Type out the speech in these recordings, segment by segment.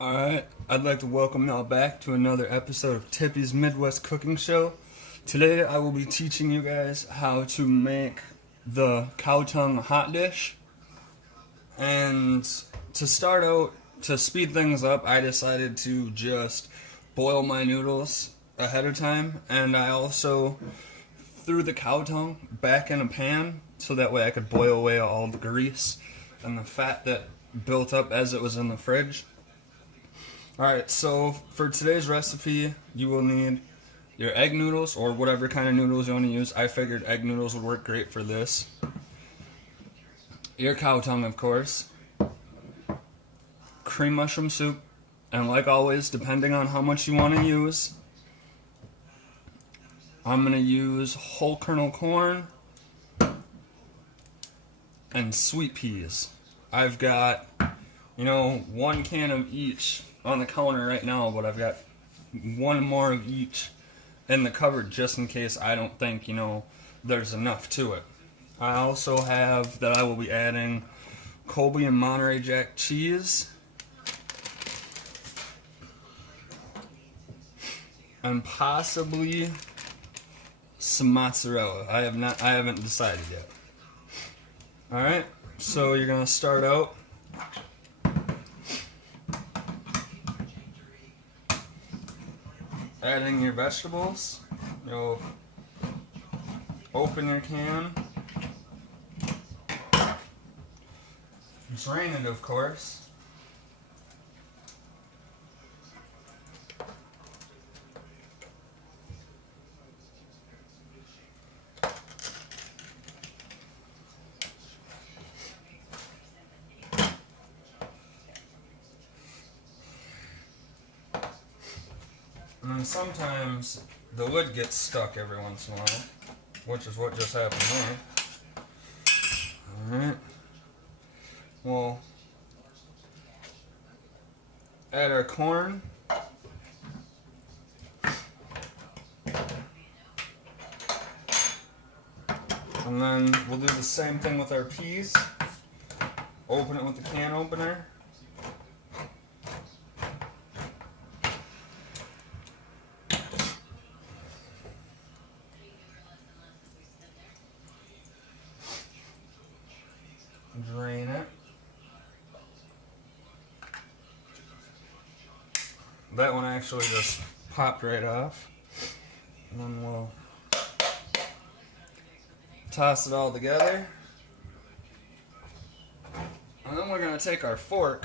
Alright, I'd like to welcome y'all back to another episode of Tippy's Midwest Cooking Show. Today I will be teaching you guys how to make the cow tongue hot dish. And to start out, to speed things up, I decided to just boil my noodles ahead of time. And I also threw the cow tongue back in a pan so that way I could boil away all the grease and the fat that built up as it was in the fridge. Alright, so for today's recipe, you will need your egg noodles or whatever kind of noodles you want to use. I figured egg noodles would work great for this. Your cow tongue, of course. Cream mushroom soup. And like always, depending on how much you want to use, I'm going to use whole kernel corn and sweet peas. I've got, one can of each on the counter right now, but I've got one more of each in the cupboard just in case I don't think, there's enough to it. I also have that I will be adding Colby and Monterey Jack cheese and possibly some mozzarella. I haven't decided yet. Alright, so you're gonna start out adding your vegetables. You'll open your can, drain it, of course. And then sometimes the lid gets stuck every once in a while, which is what just happened there. Alright. We'll add our corn. And then we'll do the same thing with our peas. Open it with the can opener. Drain it. That one actually just popped right off. And then we'll toss it all together. And then we're going to take our fork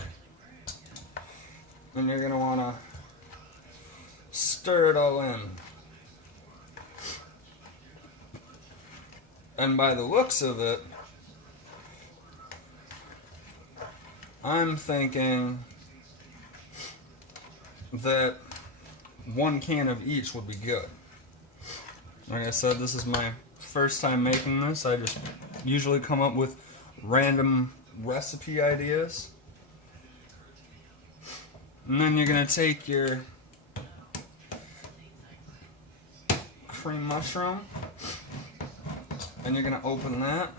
and you're going to want to stir it all in. And by the looks of it, I'm thinking that one can of each would be good. Like I said, this is my first time making this. I just usually come up with random recipe ideas. And then you're going to take your cream mushroom and you're going to open that.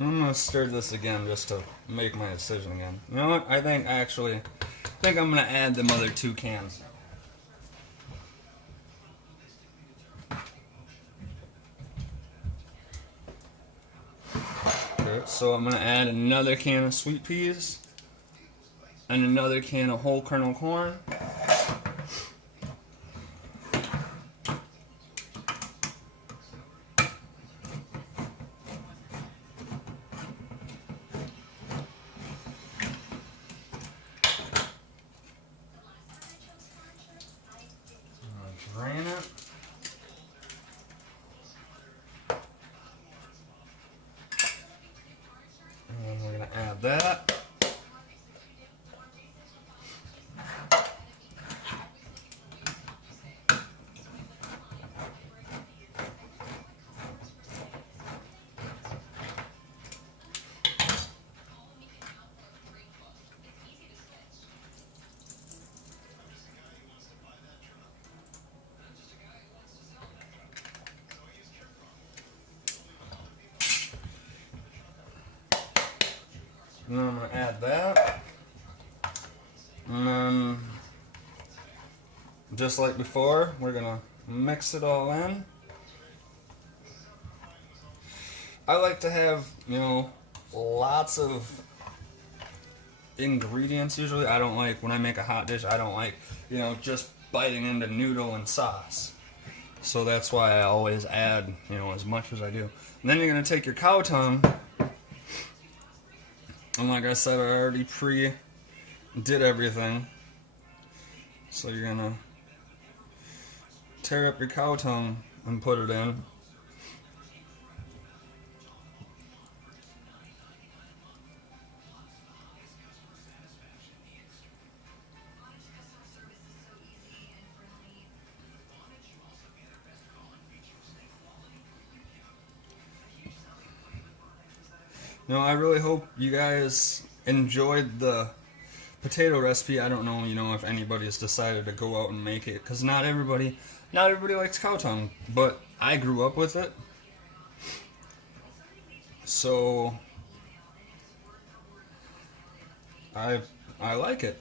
I'm going to stir this again just to make my decision again. You know what? I think I'm going to add them other two cans. Okay, so I'm going to add another can of sweet peas and another can of whole kernel corn. Drain it. And then we're going to add that. And then I'm going to add that. And then, just like before, we're going to mix it all in. I like to have, lots of ingredients usually. I don't like, when I make a hot dish, I don't like, just biting into noodle and sauce. So that's why I always add, as much as I do. And then you're going to take your cow tongue. And like I said, I already did everything. So you're going to tear up your cow tongue and put it in. I really hope you guys enjoyed the potato recipe. I don't know, if anybody's decided to go out and make it, because not everybody likes cow tongue, but I grew up with it, so I like it,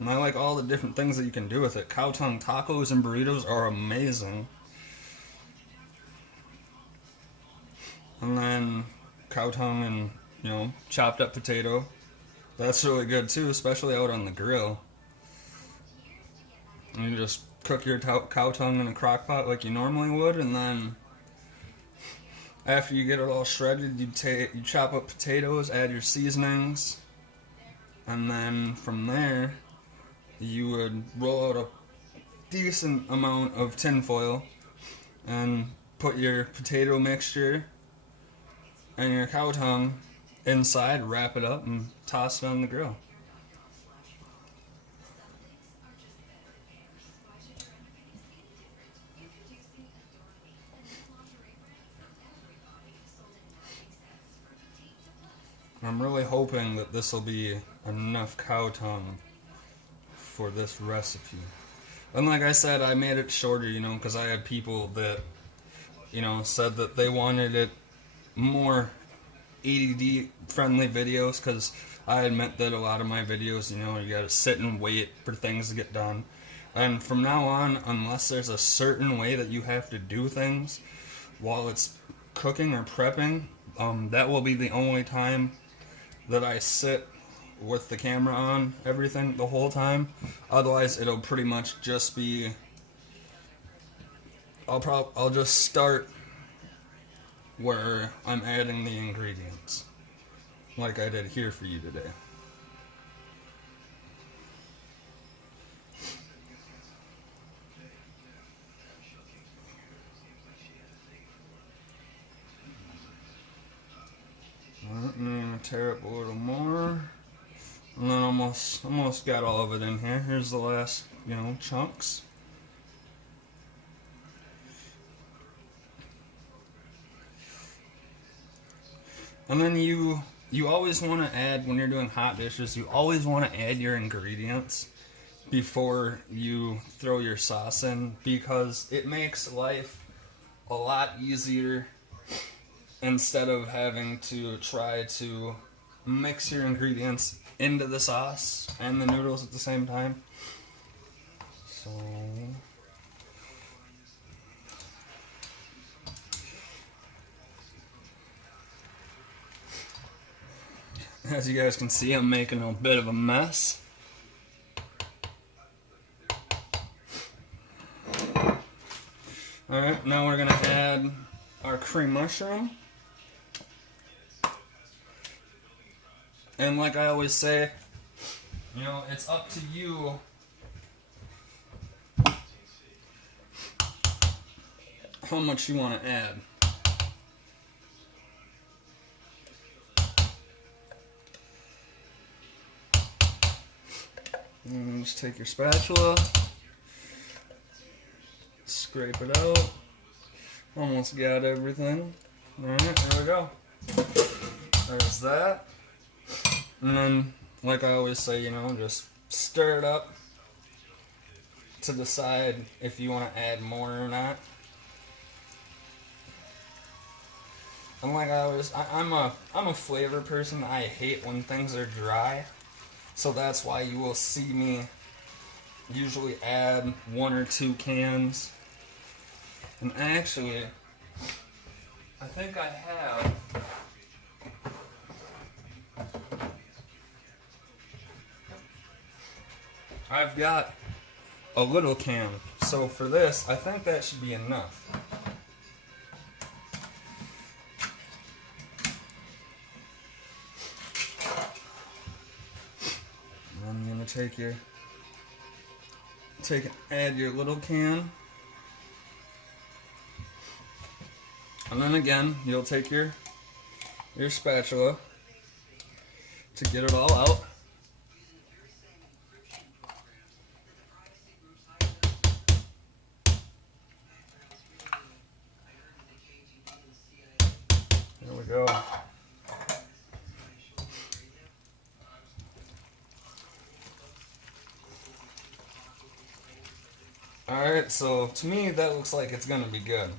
and I like all the different things that you can do with it. Cow tongue tacos and burritos are amazing, and then cow tongue and chopped up potato. That's really good too, especially out on the grill. And you just cook your cow tongue in a crock pot like you normally would, and then after you get it all shredded, you chop up potatoes, add your seasonings, and then from there you would roll out a decent amount of tin foil and put your potato mixture and your cow tongue inside, wrap it up, and toss it on the grill. I'm really hoping that this will be enough cow tongue for this recipe. And like I said, I made it shorter, because I had people that, said that they wanted it more ADD friendly videos, because I admit that a lot of my videos, you gotta sit and wait for things to get done. And from now on, unless there's a certain way that you have to do things while it's cooking or prepping, that will be the only time that I sit with the camera on everything the whole time. Otherwise, it'll pretty much just be, I'll just start where I'm adding the ingredients, like I did here for you today. I'm gonna tear up a little more, and then almost got all of it in here. Here's the last, chunks. And then you always want to add, when you're doing hot dishes, you always want to add your ingredients before you throw your sauce in, because it makes life a lot easier instead of having to try to mix your ingredients into the sauce and the noodles at the same time. So as you guys can see, I'm making a bit of a mess. Alright, now we're going to add our cream mushroom. And like I always say, it's up to you how much you want to add. And just take your spatula, scrape it out. Almost got everything. Alright, there we go. There's that. And then, like I always say, just stir it up to decide if you want to add more or not. And like I'm a flavor person. I hate when things are dry. So that's why you will see me usually add 1 or 2 cans. And actually, I think I have I've got a little can. So for this, I think that should be enough. I'm gonna add your little can. And then again, you'll take your spatula to get it all out. There we go. Alright, so to me that looks like it's gonna be good.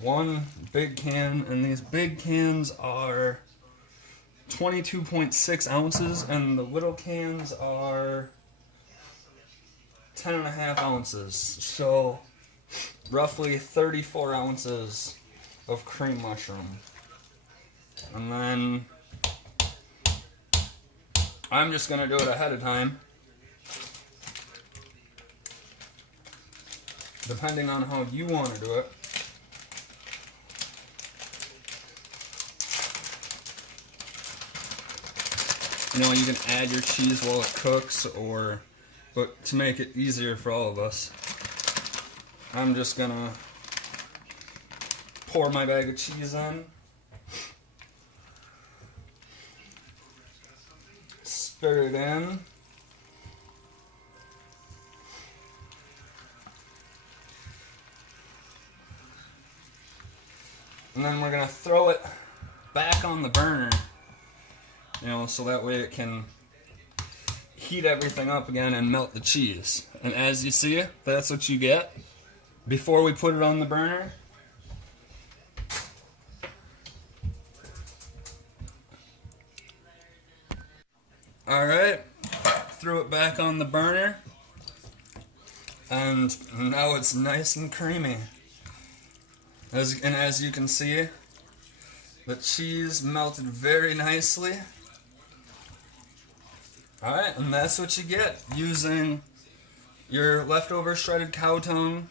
1 big can, and these big cans are 22.6 ounces, and the little cans are 10.5 ounces. So roughly 34 ounces of cream mushroom. And then I'm just gonna do it ahead of time, depending on how you want to do it. You know, you can add your cheese while it cooks, but to make it easier for all of us, I'm just gonna pour my bag of cheese in, stir it in, and then we're gonna throw it back on the burner, you know, so that way it can heat everything up again and melt the cheese. And as you see, that's what you get before we put it on the burner. Alright, threw it back on the burner, and now it's nice and creamy. As you can see, the cheese melted very nicely. Alright, and that's what you get using your leftover shredded cow tongue,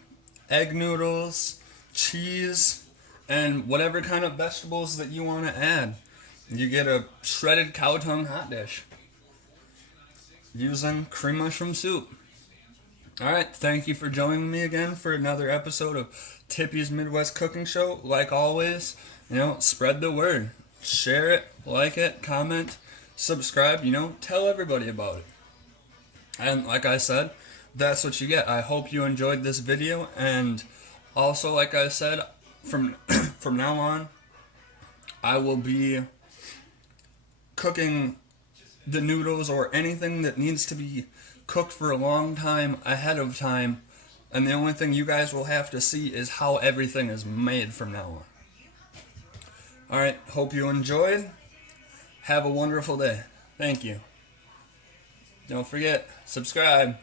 egg noodles, cheese, and whatever kind of vegetables that you want to add. You get a shredded cow tongue hot dish using cream mushroom soup. Alright, thank you for joining me again for another episode of Tippy's Midwest Cooking Show. Like always, you know, spread the word. Share it, like it, comment, subscribe, you know, tell everybody about it. And like I said, that's what you get. I hope you enjoyed this video, and also, like I said, from now on, I will be cooking the noodles or anything that needs to be cooked for a long time ahead of time, and the only thing you guys will have to see is how everything is made from now on. Alright, hope you enjoyed. Have a wonderful day. Thank you. Don't forget, subscribe.